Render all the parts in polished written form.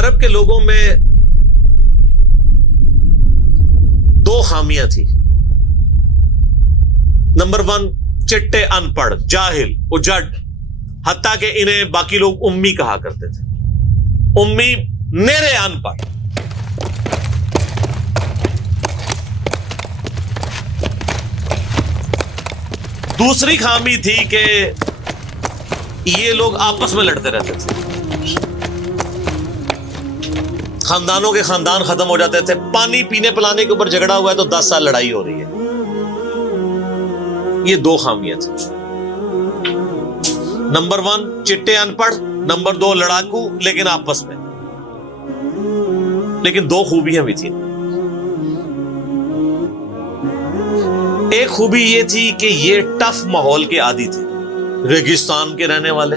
عرب کے لوگوں میں دو خامیاں تھی. نمبر 1 چٹے، ان پڑھ، جاہل، اجڑ، حتیٰ کہ انہیں باقی لوگ امی کہا کرتے تھے. امی نیرے ان پڑھ. دوسری خامی تھی کہ یہ لوگ آپس میں لڑتے رہتے تھے. خاندانوں کے خاندان ختم ہو جاتے تھے. پانی پینے پلانے کے اوپر جھگڑا ہوا ہے تو 10 سال لڑائی ہو رہی ہے. یہ دو خامیاں تھیں. نمبر 1 چٹے، ان پڑھ. نمبر 2 لڑاکو لیکن آپس میں. لیکن دو خوبیاں بھی تھیں. ایک خوبی یہ تھی کہ یہ ٹف ماحول کے عادی تھے. ریگستان کے رہنے والے،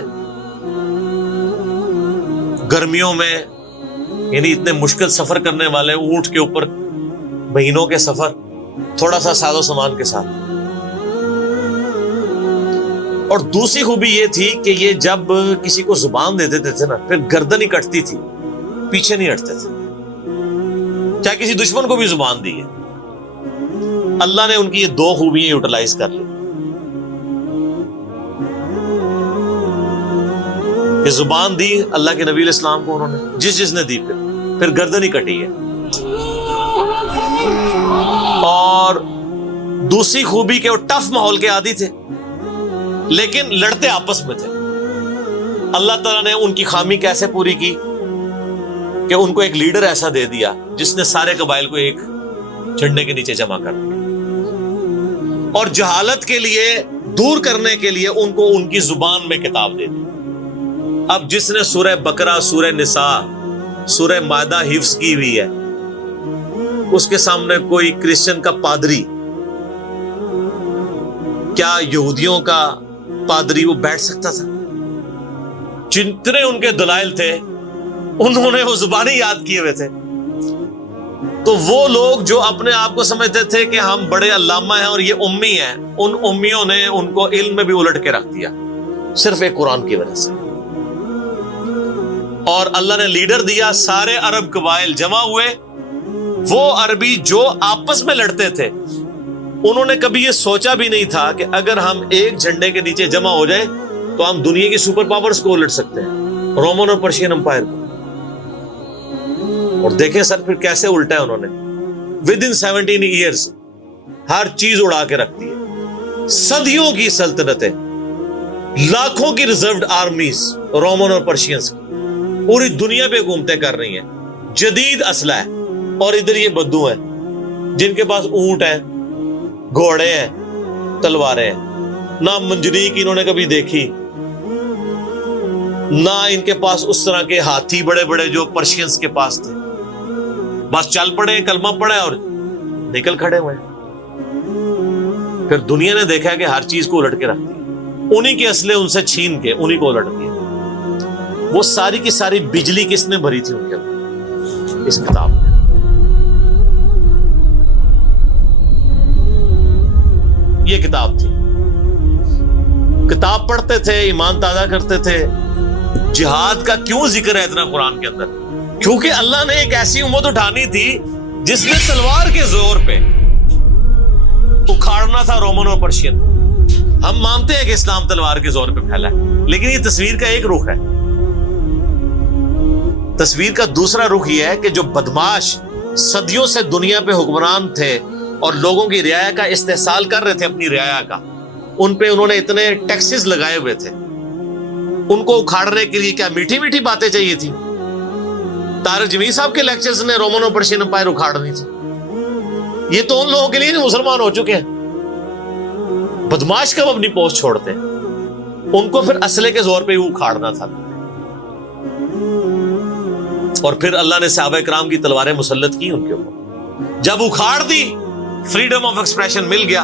گرمیوں میں یعنی اتنے مشکل سفر کرنے والے، اونٹ کے اوپر مہینوں کے سفر، تھوڑا سا ساز و سامان کے ساتھ. اور دوسری خوبی یہ تھی کہ یہ جب کسی کو زبان دے دیتے تھے نا، پھر گردن ہی کٹتی تھی، پیچھے نہیں ہٹتے تھے. چاہے کسی دشمن کو بھی زبان دی ہے. اللہ نے ان کی یہ دو خوبیاں یوٹیلائز کر لی کہ زبان دی اللہ کے نبی علیہ السلام کو، انہوں نے جس نے دی، پھر گردن ہی کٹی ہے. اور دوسری خوبی کہ وہ ٹف ماحول کے عادی تھے لیکن لڑتے آپس میں تھے. اللہ تعالیٰ نے ان کی خامی کیسے پوری کی کہ ان کو ایک لیڈر ایسا دے دیا جس نے سارے قبائل کو ایک جھنڈے کے نیچے جمع کر دیا. اور جہالت کے لیے دور کرنے کے لیے ان کو ان کی زبان میں کتاب دے دی. اب جس نے سورہ بقرہ، سورہ نساء، سورہ مائدہ حفظ کی ہوئی ہے، اس کے سامنے کوئی کرسچن کا پادری، کیا یہودیوں کا پادری وہ بیٹھ سکتا تھا؟ جتنے ان کے دلائل تھے انہوں نے وہ زبانی یاد کیے ہوئے تھے. تو وہ لوگ جو اپنے آپ کو سمجھتے تھے کہ ہم بڑے علامہ ہیں اور یہ امی ہیں، ان امیوں نے ان کو علم میں بھی الٹ کے رکھ دیا صرف ایک قرآن کی وجہ سے. اور اللہ نے لیڈر دیا، سارے عرب قبائل جمع ہوئے. وہ عربی جو آپس میں لڑتے تھے انہوں نے کبھی یہ سوچا بھی نہیں تھا کہ اگر ہم ایک جھنڈے کے نیچے جمع ہو جائیں تو ہم دنیا کی سپر پاورز کو الٹ سکتے ہیں، رومن اور پرشین امپائر کو. اور دیکھیں سر پھر کیسے الٹا ہے انہوں نے. ود ان 17 ایئرز ہر چیز اڑا کے رکھ دی ہے. صدیوں کی سلطنتیں، لاکھوں کی ریزروڈ آرمیز رومن اور پرشینز کی پوری دنیا پہ حکومتیں کر رہی ہیں. جدید اسلحہ ہے. اور ادھر یہ بدو ہیں جن کے پاس اونٹ ہیں، گھوڑے ہیں، تلواریں ہیں. نہ منجنیق انہوں نے کبھی دیکھی، نہ ان کے پاس اس طرح کے ہاتھی بڑے بڑے جو پرشینز کے پاس تھے. بس چل پڑے، کلمہ پڑے اور نکل کھڑے ہوئے. پھر دنیا نے دیکھا کہ ہر چیز کو الٹ کے رکھ دی. انہی کے اسلحے ان سے چھین کے انہی کو الٹ دیا. وہ ساری کی ساری بجلی کس نے بھری تھی ان کے اندر؟ اس کتاب میں. یہ کتاب تھی. کتاب پڑھتے تھے، ایمان تازہ کرتے تھے. جہاد کا کیوں ذکر ہے اتنا قرآن کے اندر؟ کیونکہ اللہ نے ایک ایسی امت اٹھانی تھی جس نے تلوار کے زور پہ اکھاڑنا تھا رومن اور پرشین. ہم مانتے ہیں کہ اسلام تلوار کے زور پہ پھیلا ہے، لیکن یہ تصویر کا ایک رخ ہے. تصویر کا دوسرا رخ یہ ہے کہ جو بدماش صدیوں سے دنیا پہ حکمران تھے اور لوگوں کی رعایا کا استحصال کر رہے تھے، اپنی رعایا کا، ان پہ انہوں نے اتنے ٹیکسز لگائے ہوئے تھے. ان کو اکھاڑنے کے لیے کیا میٹھی میٹھی باتیں چاہیے تھی؟ طارق جمیل صاحب کے لیکچرز نے رومن اور پرشین امپائر اکھاڑنی تھی. یہ تو ان لوگوں کے لیے نہیں مسلمان ہو چکے ہیں. بدماش کب اپنی پوسٹ چھوڑتے ہیں؟ ان کو پھر اسلحے کے زور پہ ہی اکھاڑنا تھا. اور پھر اللہ نے صحابہ کرام کی تلواریں مسلط کی ان کے اوپر. جب اکھاڑ دی، فریڈم آف ایکسپریشن مل گیا،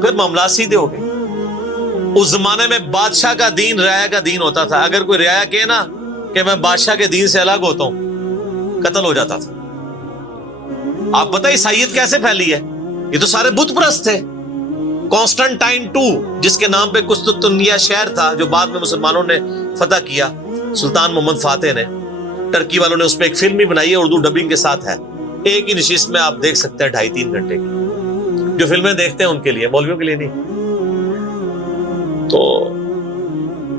پھر معاملات سیدھے ہو گئے. اس زمانے میں بادشاہ کا دین رعایا کا دین ہوتا تھا. اگر کوئی رعایا کہے نا کہ میں بادشاہ کے دین سے الگ ہوتا ہوں، قتل ہو جاتا تھا. آپ پتہ عیسائیت کیسے پھیلی ہے؟ یہ تو سارے بت پرست تھے. کانسٹنٹائن 2 جس کے نام پہ قسطنطنیہ شہر تھا جو بعد میں مسلمانوں نے فتح کیا، سلطان محمد فاتح نے، ٹرکی والوں نے اس پہ ایک فلم بھی بنائی ہے، اردو ڈبنگ کے ساتھ ہے، ایک ہی نشست میں آپ دیکھ سکتے ہیں 2.5-3 گھنٹے کی، جو فلمیں دیکھتے ہیں ان کے لیے، مولویوں کے لیے نہیں۔ تو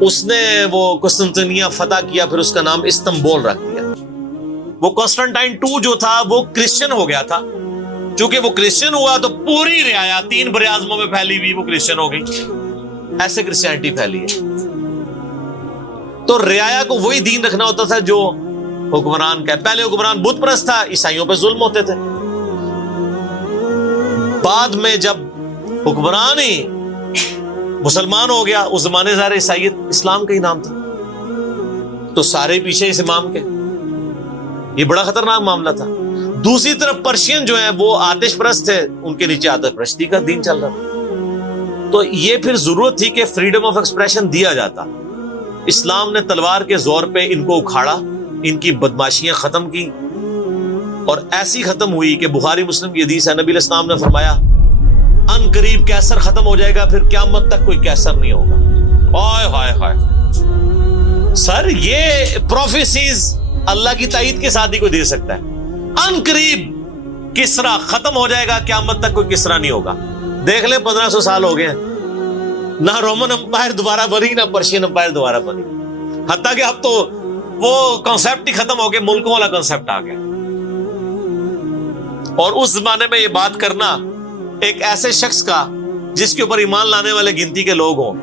اس نے وہ قسطنطنیہ فتح کیا، پھر اس کا نام استنبول رکھ دیا۔ وہ قسطنطین 2 جو تھا وہ کرسچن ہو گیا تھا، چونکہ وہ کرسچن ہوا تو پوری رعایا 3 بر اعظموں میں پھیلی ہوئی وہ کرسچن ہو گئی، ایسے کرسچینٹی پھیلی ہے۔ تو رعایا کو وہی دین رکھنا ہوتا تھا جو حکمران کا ہے۔ پہلے حکمران بت پرست تھا، عیسائیوں پہ ظلم ہوتے تھے، بعد میں جب حکمران ہی مسلمان ہو گیا، اس زمانے ظاہر عیسائیت اسلام کا ہی نام تھا، تو سارے پیچھے اس امام کے، یہ بڑا خطرناک معاملہ تھا۔ دوسری طرف پرشین جو ہیں وہ آتش پرست تھے، ان کے نیچے آتش پرستی کا دین چل رہا تھا، تو یہ پھر ضرورت تھی کہ فریڈم آف ایکسپریشن دیا جاتا۔ اسلام نے تلوار کے زور پہ ان کو اکھاڑا، ان کی بدماشیاں ختم کی، اور ایسی ختم ہوئی کہ بخاری مسلم کی حدیث ہے، نبی علیہ السلام نے فرمایا ان قریب کیسر ختم ہو جائے گا، پھر قیامت تک کوئی کیسر نہیں ہوگا۔ ہائے ہائے ہائے سر، یہ پروفیسیز اللہ کی تائید کے ساتھ ہی کوئی دے سکتا ہے؟ ان قریب کسرا ختم ہو جائے گا، قیامت تک کوئی کسرا نہیں ہوگا۔ دیکھ لیں 1500 سال ہو گئے ہیں، نہ رومن امپائر دوبارہ بنی، نہ پرشین امپائر دوبارہ بنی، حتیٰ کہ اب تو وہ کنسپٹ ہی ختم ہو گئے، ملکوں والا کنسپٹ آ گیا۔ اور اس زمانے میں یہ بات کرنا ایک ایسے شخص کا جس کے اوپر ایمان لانے والے گنتی کے لوگ ہوں،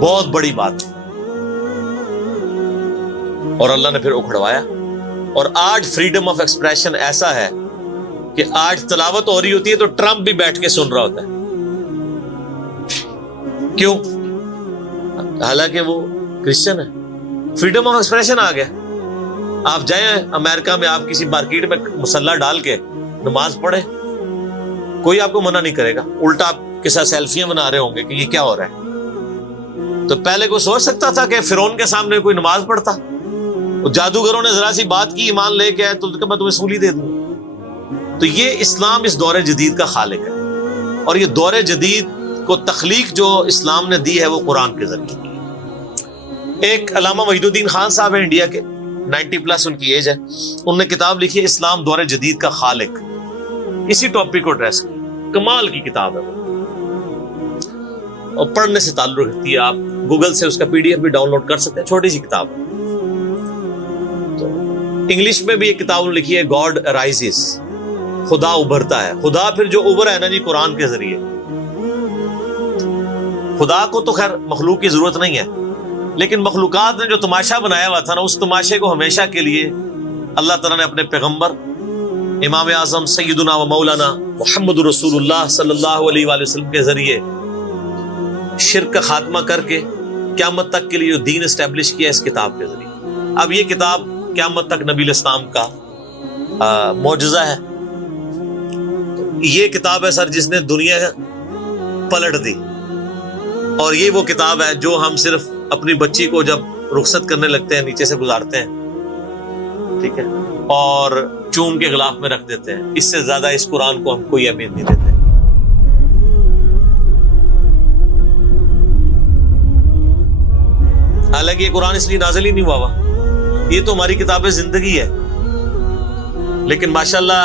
بہت بڑی بات، اور اللہ نے پھر اکھڑوایا۔ اور آج فریڈم آف ایکسپریشن ایسا ہے کہ آج تلاوت ہو رہی ہوتی ہے تو ٹرمپ بھی بیٹھ کے سن رہا ہوتا ہے، کیوں؟ حالانکہ وہ کرسچن ہے۔ فریڈم آف ایکسپریشن آ گیا۔ آپ جائیں امریکہ میں، آپ کسی مارکیٹ میں مسلح ڈال کے نماز پڑھیں، کوئی آپ کو منع نہیں کرے گا، الٹا آپ کے ساتھ سیلفیاں بنا رہے ہوں گے کہ یہ کیا ہو رہا ہے۔ تو پہلے کوئی سوچ سکتا تھا کہ فرعون کے سامنے کوئی نماز پڑھتا؟ جادوگروں نے ذرا سی بات کی، ایمان لے کے آئے تو میں تمہیں سولی دے دوں۔ تو یہ اسلام اس دور جدید کا خالق ہے، اور یہ دور جدید کو تخلیق جو اسلام نے دی ہے وہ قرآن کے ذریعے کی۔ ایک علامہ وحید الدین خان صاحب ہیں انڈیا کے، 90+ ان کی ایج ہے، انہوں نے کتاب لکھی ہے اسلام دور جدید کا خالق، اسی ٹاپک کو ایڈریس کی، کمال کی کتاب ہے وہ، اور پڑھنے سے تعلق رکھتی ہے۔ آپ گوگل سے اس کا PDF بھی ڈاؤن لوڈ کر سکتے ہیں، چھوٹی سی کتاب۔ تو انگلش میں بھی ایک کتاب لکھی ہے گاڈ رائزز، خدا ابھرتا ہے۔ خدا پھر جو ابھرا ہے نا جی قرآن کے ذریعے، خدا کو تو خیر مخلوق کی ضرورت نہیں ہے، لیکن مخلوقات نے جو تماشا بنایا ہوا تھا نا، اس تماشے کو ہمیشہ کے لیے اللہ تعالیٰ نے اپنے پیغمبر امام اعظم سیدنا و مولانا محمد رسول اللہ صلی اللہ علیہ وآلہ وسلم کے ذریعے شرک کا خاتمہ کر کے قیامت تک کے لیے جو دین اسٹیبلش کیا اس کتاب کے ذریعے۔ اب یہ کتاب قیامت تک نبی علیہ السلام کا معجزہ ہے۔ یہ کتاب ہے سر جس نے دنیا پلٹ دی، اور یہ وہ کتاب ہے جو ہم صرف اپنی بچی کو جب رخصت کرنے لگتے ہیں نیچے سے گزارتے ہیں، ٹھیک ہے، اور چوم کے غلاف میں رکھ دیتے ہیں۔ اس سے زیادہ اس قرآن کو ہم کوئی اہمیت نہیں دیتے۔ حالانکہ یہ قرآن اس لیے نازل ہی نہیں ہوا ہوا، یہ تو ہماری کتاب زندگی ہے، لیکن ماشاءاللہ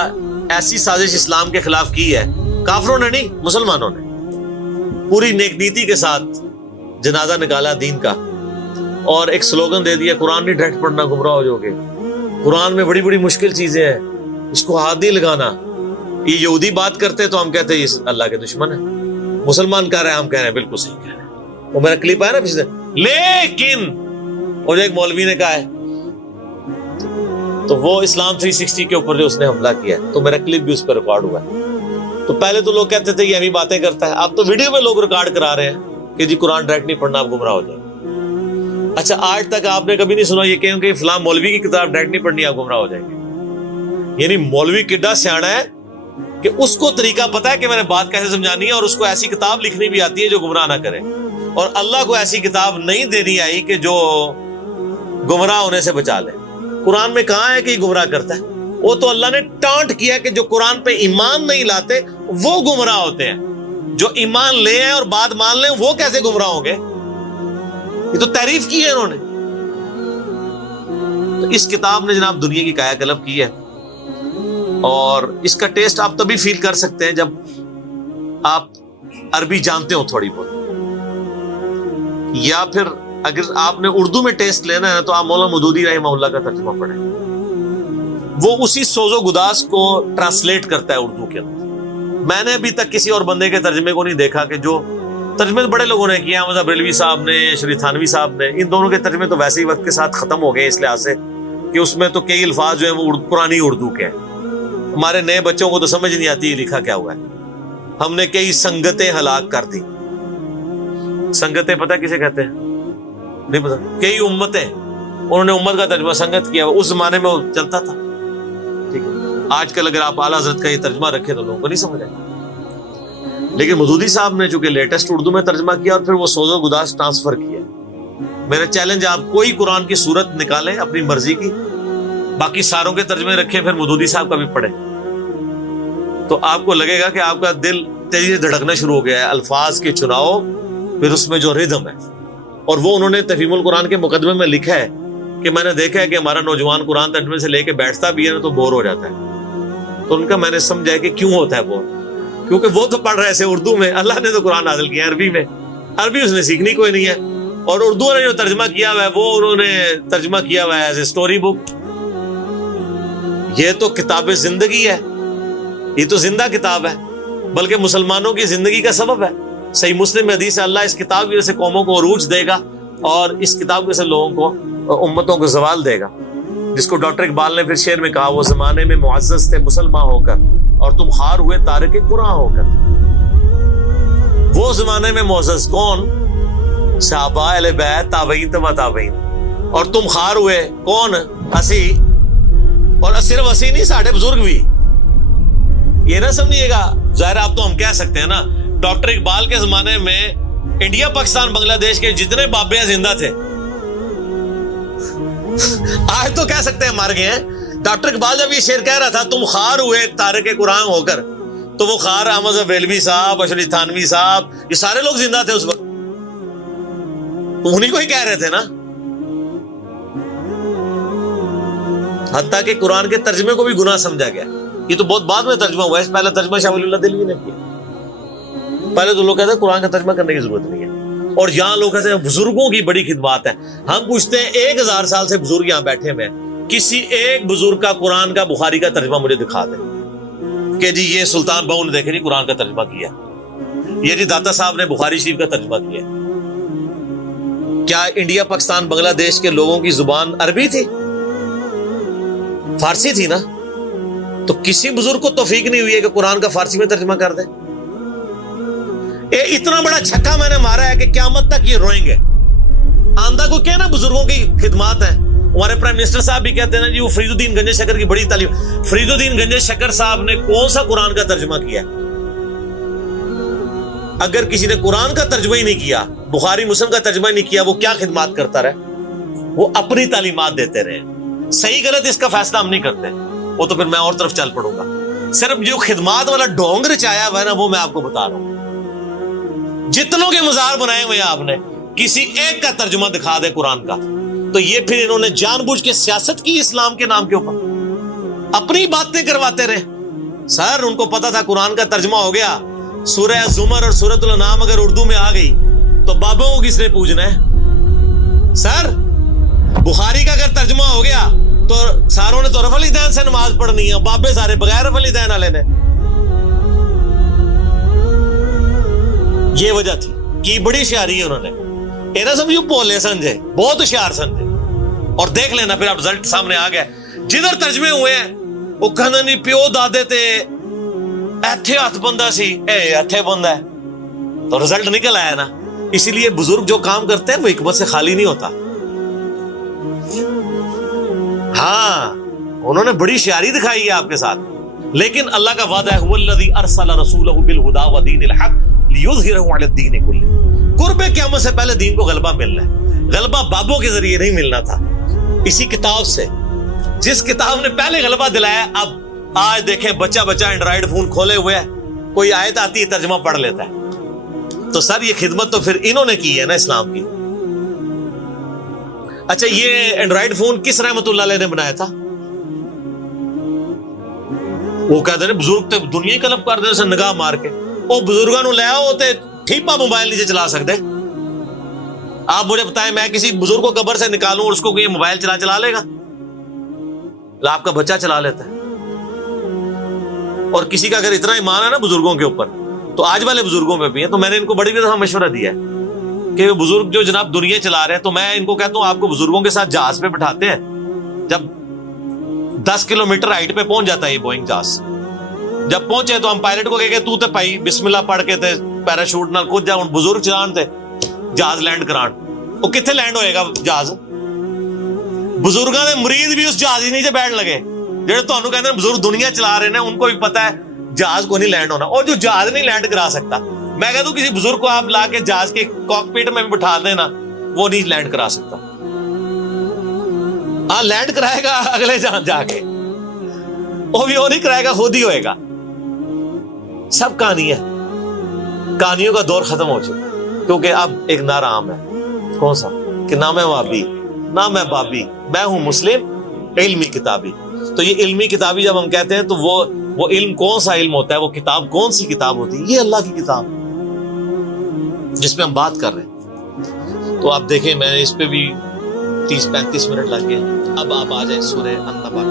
ایسی سازش اسلام کے خلاف کی ہے، کافروں نے نہیں، مسلمانوں نے پوری نیک نیتی کے ساتھ جنازہ نکالا دین کا، اور ایک سلوگن دے دیا قرآن نہیں ڈائریکٹ پڑھنا گمراہ ہو جاؤ گے، قرآن میں بڑی بڑی مشکل چیزیں ہیں، اس کو ہاتھ نہیں لگانا۔ یہ یہودی بات کرتے تو ہم کہتے ہیں یہ اللہ کے دشمن ہے، مسلمان کہہ رہے ہیں ہم کہہ رہے ہیں بالکل صحیح کہہ رہے ہیں۔ وہ میرا کلپ آیا نا پچھلے، لیکن اور ایک مولوی نے کہا ہے، تو وہ اسلام 360 کے اوپر جو اس نے حملہ کیا ہے، تو میرا کلپ بھی اس پہ ریکارڈ ہوا ہے۔ تو پہلے تو لوگ کہتے تھے یہ ہمیں باتیں کرتا ہے، اب تو ویڈیو میں لوگ ریکارڈ کرا رہے ہیں کہ جی قرآن ڈائریکٹ نہیں پڑھنا، آپ گمراہ ہو جائیں۔ اچھا آج تک آپ نے کبھی نہیں سنا یہ کہ فلاں مولوی کی کتاب ڈائریکٹ نہیں پڑھنی، آپ گمراہ ہو جائیں گے؟ یعنی مولوی کڈا سیاڑا ہے کہ اس کو طریقہ پتا ہے کہ میں نے بات کیسے سمجھانی ہے، اور اس کو ایسی کتاب لکھنی بھی آتی ہے جو گمراہ نہ کرے، اور اللہ کو ایسی کتاب نہیں دینی آئی کہ جو گمراہ ہونے سے بچا لے۔ قرآن میں کہاں ہے کہ یہ گمراہ کرتا ہے؟ وہ تو اللہ نے ٹانٹ کیا کہ جو قرآن پہ ایمان نہیں لاتے وہ گمراہ ہوتے ہیں، جو ایمان لے ہیں اور بات مان لیں وہ کیسے گمراہ ہوں گے؟ یہ تو تعریف کی ہے انہوں نے۔ تو اس کتاب نے جناب دنیا کی کایا کلب کی ہے، اور اس کا ٹیسٹ آپ تبھی فیل کر سکتے ہیں جب آپ عربی جانتے ہو تھوڑی بہت، یا پھر اگر آپ نے اردو میں ٹیسٹ لینا ہے تو آپ مولانا مودودی رحمہ اللہ کا ترجمہ پڑھیں، وہ اسی سوز و گداز کو ٹرانسلیٹ کرتا ہے اردو کے اندر۔ میں نے ابھی تک کسی اور بندے کے ترجمے کو نہیں دیکھا کہ جو ترجمے بڑے لوگوں نے کیا، احمد بریلوی صاحب نے، شریف تھانوی صاحب نے، ان دونوں کے ترجمے تو ویسے ہی وقت کے ساتھ ختم ہو گئے اس لحاظ سے کہ اس میں تو کئی الفاظ جو ہیں وہ پرانی اردو کے ہیں، ہمارے نئے بچوں کو تو سمجھ نہیں آتی لکھا کیا ہوا ہے۔ ہم نے کئی سنگتیں ہلاک کر دی۔ سنگتیں پتہ کسے کہتے ہیں؟ نہیں پتا۔ کئی امتیں، انہوں نے امت کا ترجمہ سنگت کیا، اس زمانے میں وہ چلتا تھا، ٹھیک ہے۔ آج کل اگر آپ اعلیٰ حضرت کا یہ ترجمہ رکھے تو لوگوں کو نہیں سمجھ آئے گا، لیکن مودودی صاحب نے چونکہ لیٹسٹ اردو میں ترجمہ کیا اور پھر وہ سوز و گداز ٹرانسفر کیا۔ میرا چیلنج، آپ کوئی قرآن کی صورت نکالیں اپنی مرضی کی، باقی ساروں کے ترجمے رکھیں، پھر مودودی صاحب کا بھی پڑھیں، تو آپ کو لگے گا کہ آپ کا دل تیزی سے دھڑکنا شروع ہو گیا ہے۔ الفاظ کے چناؤ، پھر اس میں جو ردم ہے، اور وہ انہوں نے تفہیم القرآن کے مقدمے میں لکھا ہے کہ میں نے دیکھا ہے کہ ہمارا نوجوان قرآن ترجمے سے لے کے بیٹھتا بھی ہے نا تو بور ہو جاتا ہے، تو ان کا میں نے سمجھا ہے کہ کیوں ہوتا ہے بور، کیونکہ وہ تو پڑھ رہے تھے اردو میں، اللہ نے تو قرآن نازل کیا عربی میں، عربی اس نے سیکھنی کوئی نہیں ہے، اور اردو نے جو ترجمہ کیا ہوا ہے وہ انہوں نے ترجمہ کیا ہوا ہے ایز اے اسٹوری بک۔ یہ تو کتاب زندگی ہے، یہ تو زندہ کتاب ہے، بلکہ مسلمانوں کی زندگی کا سبب ہے۔ صحیح مسلم میں حدیث ہے، اللہ اس کتاب کی وجہ سے قوموں کو عروج دے گا اور اس کتاب کی وجہ سے لوگوں کو، امتوں کو زوال دے گا، جس کو ڈاکٹر اقبال نے پھر شعر میں کہا، وہ زمانے میں معزز تھے مسلمان ہو کر اور تم خار ہوئے تارک قرآن ہو کر۔ وہ زمانے میں معزز کون؟ صحابہ، اہل بیت، تابعین، تبع تابعین، اور تم خار ہوئے کون؟ اسی، اور صرف اسی نہیں، ساڑھے بزرگ بھی۔ یہ نہ سمجھیے گا، ظاہر آپ تو ہم کہہ سکتے ہیں نا، ڈاکٹر اقبال کے زمانے میں انڈیا، پاکستان، بنگلہ دیش کے جتنے بابے ہیں زندہ تھے، آج تو کہہ سکتے ہیں مر گئے ہیں۔ ڈاکٹر اقبال جب یہ شعر کہہ رہا تھا تم خار ہوئے تارک قرآن ہو کر، تو وہ خار احمد بریلوی صاحب، اشرف تھانوی صاحب، یہ سارے لوگ زندہ تھے اس وقت، انہیں کو ہی کہہ رہے تھے نا۔ حتیٰ کہ قرآن کے ترجمے کو بھی گناہ سمجھا گیا۔ یہ تو بہت بعد میں ترجمہ ہوا ہے، پہلے ترجمہ شاہ ولی اللہ دہلوی نے کیا۔ پہلے تو لوگ کہتے ہیں قرآن کا ترجمہ کرنے کی ضرورت نہیں ہے، اور یہاں لوگ کہتے ہیں بزرگوں کی بڑی خدمات ہے۔ ہم پوچھتے ہیں 1000 سال سے بزرگ یہاں بیٹھے ہوئے ہیں، کسی ایک بزرگ کا قرآن کا بخاری کا ترجمہ مجھے دکھا دیں کہ جی یہ سلطان بہو نے دیکھے نہیں قرآن کا ترجمہ کیا، یہ جی داتا صاحب نے بخاری شریف کا ترجمہ کیا۔ کیا انڈیا، پاکستان، بنگلہ دیش کے لوگوں کی زبان عربی تھی؟ فارسی تھی نا؟ تو کسی بزرگ کو توفیق نہیں ہوئی ہے کہ قرآن کا فارسی میں ترجمہ کر دے۔ اتنا بڑا چھکا میں نے مارا ہے کہ قیامت تک یہ روئیں گے۔ آندہ کو کہنا بزرگوں کی خدمات ہیں۔ ہمارے پرائم منسٹر صاحب بھی کہتے ہیں نا جی وہ فرید الدین گنج شکر کی بڑی تعلیم۔ فرید الدین گنج شکر صاحب نے کون سا قرآن کا ترجمہ کیا؟ اگر کسی نے قرآن کا ترجمہ ہی نہیں کیا، بخاری مسلم کا ترجمہ ہی نہیں کیا، وہ کیا خدمات کرتا رہے؟ وہ اپنی تعلیمات دیتے رہے۔ صحیح غلط اس کا فیصلہ ہم نہیں کرتے، وہ تو پھر میں اور طرف چل پڑوں گا۔ صرف جو خدمات والا ڈونگ رچایا ہوا ہے نا، وہ میں آپ کو بتا رہا ہوں۔ جتنوں کے مزار بنائے ہوئے آپ نے، کسی ایک کا ترجمہ دکھا دے قرآن کا، تو یہ پھر انہوں نے جان بوجھ کے سیاست کی اسلام کے نام کے اوپر، اپنی باتیں کرواتے رہے۔ سر ان کو پتا تھا قرآن کا ترجمہ ہو گیا، سورہ زمر اور سورۃ الانعام اگر اردو میں آ گئی تو بابوں کو کس نے پوجنا ہے؟ سر بخاری کا اگر ترجمہ ہو گیا تو ساروں نے تو رفع الیدین سے نماز پڑھنی ہے، بابے سارے بغیر رفع الیدین والے نے۔ یہ وجہ تھی کہ بڑی ہوشیاری ہے انہوں نے، یہ نہ سمجھو بولے سمجھے، بہت ہوشیار سمجھے۔ اور دیکھ لینا پھر اب رزلٹ سامنے آ گیا، جدھر ترجمے ہوئے ہیں وہ کہنا نہیں پیو دادے تے ایتھے ہاتھ بندہ سی، اے ایتھے بندہ ہے، تو رزلٹ نکل آیا نا۔ اسی لیے بزرگ جو کام کرتے ہیں وہ حکمت سے خالی نہیں ہوتا۔ ہاں انہوں نے بڑی ہوشیاری دکھائی ہے آپ کے ساتھ، لیکن اللہ کا وعدہ ہے هو الذی ارسل رسولہ بالہدی ودین الحق لیظہرہ علی الدین کلہ۔ قرب قیامت سے پہلے دین کو غلبہ ملنا ہے، غلبہ بابوں کے ذریعے نہیں ملنا تھا، اسی کتاب سے، جس کتاب نے پہلے غلبہ دلایا۔ اب آج دیکھیں بچہ اینڈرائیڈ فون کھولے ہوئے ہے، کوئی آیت آتی ہے ترجمہ پڑھ لیتا ہے۔ تو سر یہ خدمت تو پھر انہوں نے کی ہے نا اسلام کی۔ اچھا یہ اینڈرائڈ فون کس رحمت اللہ علیہ نے بنایا تھا؟ وہ کہتے ہیں بزرگ تے دنیا ہی کلب کر دے نگاہ مار کے. وہ بزرگوں نو لے آؤ تے ٹھیپا موبائل نہیں چلا سکتے. آپ مجھے بتائیں میں کسی بزرگ کو قبر سے نکالوں اور اس کو یہ موبائل چلا لے گا؟ آپ کا بچہ چلا لیتا ہے. اور کسی کا اگر اتنا ایمان ہے نا بزرگوں کے اوپر تو آج والے بزرگوں میں بھی ہے. تو میں نے ان کو بڑی دفعہ مشورہ دیا ہے کہ بزرگ جو جناب دنیا چلا رہے ہیں تو میں ان کو کہتا ہوں آپ کو بزرگوں کے ساتھ جہاز پہ بٹھاتے ہیں. جب 10 کلومیٹر ہائٹ پہ پہنچ جاتا ہے یہ بوئنگ جہاز, جب پہنچے تو ہم پائلٹ کو کہے تو تے بھائی بسم اللہ پڑھ کے تے پیراشوٹ نال کود جا. ہوں بزرگ چلان تے جہاز لینڈ کران, وہ کتنے لینڈ ہوئے گا جہاز؟ بزرگاں دے مرید بھی اس جہاز ہی نیچے بیٹھ لگے جہاں تانوں کہندے بزرگ دنیا چلا رہے ہیں, ان کو بھی پتا ہے جہاز کو نہیں لینڈ ہونا. اور جو جہاز نہیں لینڈ کرا سکتا, میں کہتا ہوں کسی بزرگ کو آپ لا کے جہاز کے کاک پیٹ میں بھی بٹھا دینا, وہ نہیں لینڈ کرا سکتا. ہاں لینڈ کرائے گا اگلے جہاں جا کے, وہ بھی وہ نہیں کرائے گا, خود ہی ہوئے گا. سب کہانی ہے, کہانیوں کا دور ختم ہو چکا کیونکہ اب ایک نعرہ عام ہے. کون سا؟ کہ نہ میں وابی نہ میں بابی, میں ہوں مسلم علمی کتابی. تو یہ علمی کتابی جب ہم کہتے ہیں تو وہ علم کون سا علم ہوتا ہے, وہ کتاب کون سی کتاب ہوتی ہے؟ یہ اللہ کی کتاب جس پہ ہم بات کر رہے ہیں. تو آپ دیکھیں میں اس پہ بھی 30-35 منٹ لگ گئے. اب آپ آ جائیں سورہ النبا.